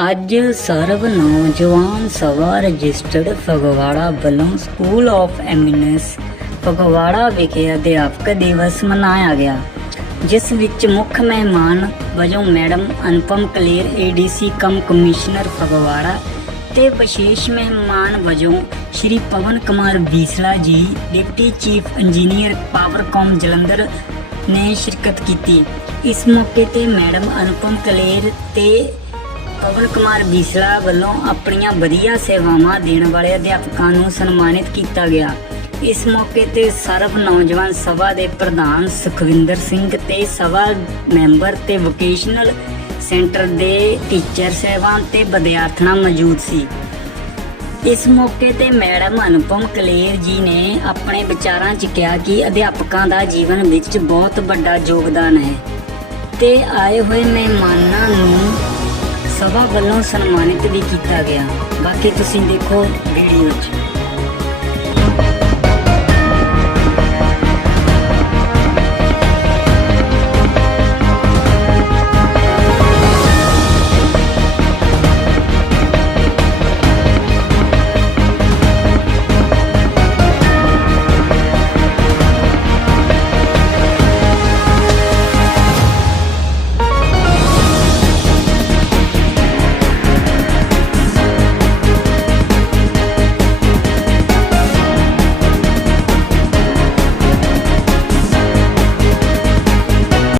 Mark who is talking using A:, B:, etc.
A: ਅੱਜ ਸਰਵ ਨੌਜਵਾਨ ਸਭਾ ਰਜਿਸਟਰਡ ਫਗਵਾੜਾ ਵੱਲੋਂ ਸਕੂਲ ਆਫ ਐਮਿਨੈਂਸ ਫਗਵਾੜਾ ਵਿਖੇ ਅਧਿਆਪਕ ਦਿਵਸ ਮਨਾਇਆ ਗਿਆ, ਜਿਸ ਵਿੱਚ ਮੁੱਖ ਮਹਿਮਾਨ ਵਜੋਂ madam Anupam Kaler ADC cum commissioner Phagwara ਤੇ ਵਿਸ਼ੇਸ਼ ਮਹਿਮਾਨ ਵਜੋਂ Shri Pawan Kumar Bisla ji, deputy chief engineer Powercom Jalandhar ਨੇ ਸ਼ਿਰਕਤ ਕੀਤੀ। ਇਸ ਮੌਕੇ ਤੇ ਮੈਡਮ ਅਨੁਪਮ ਕਲੇਰ ਤੇ ਪਵਨ ਕੁਮਾਰ ਬੀਸਲਾ ਵੱਲੋਂ ਆਪਣੀਆਂ ਵਧੀਆ ਸੇਵਾਵਾਂ ਦੇਣ ਵਾਲੇ ਅਧਿਆਪਕਾਂ ਨੂੰ ਸਨਮਾਨਿਤ ਕੀਤਾ ਗਿਆ। ਇਸ ਮੌਕੇ ਤੇ ਸਰਵ ਨੌਜਵਾਨ ਸਭਾ ਦੇ ਪ੍ਰਧਾਨ ਸੁਖਵਿੰਦਰ ਸਿੰਘ ਤੇ ਸਭਾ ਮੈਂਬਰ ਤੇ ਵੋਕੇਸ਼ਨਲ ਸੈਂਟਰ ਦੇ ਟੀਚਰ ਸਹਿਬਾਨ ਤੇ ਵਿਦਿਆਰਥਣਾਂ ਮੌਜੂਦ ਸੀ। ਇਸ ਮੌਕੇ ਤੇ ਮੈਡਮ ਅਨੁਪਮ ਕਲੇਰ ਜੀ ਨੇ ਆਪਣੇ ਵਿਚਾਰਾਂ 'ਚ ਕਿਹਾ ਕਿ ਅਧਿਆਪਕਾਂ ਦਾ ਜੀਵਨ ਵਿੱਚ ਬਹੁਤ ਵੱਡਾ ਯੋਗਦਾਨ ਹੈ ਤੇ ਆਏ ਹੋਏ ਮਹਿਮਾਨਾਂ ਨੂੰ ਸਭਾ ਵੱਲੋਂ ਸਨਮਾਨਿਤ ਵੀ ਕੀਤਾ ਗਿਆ। ਬਾਕੀ ਤੁਸੀਂ ਦੇਖੋ ਵੀਡੀਓ 'ਚ।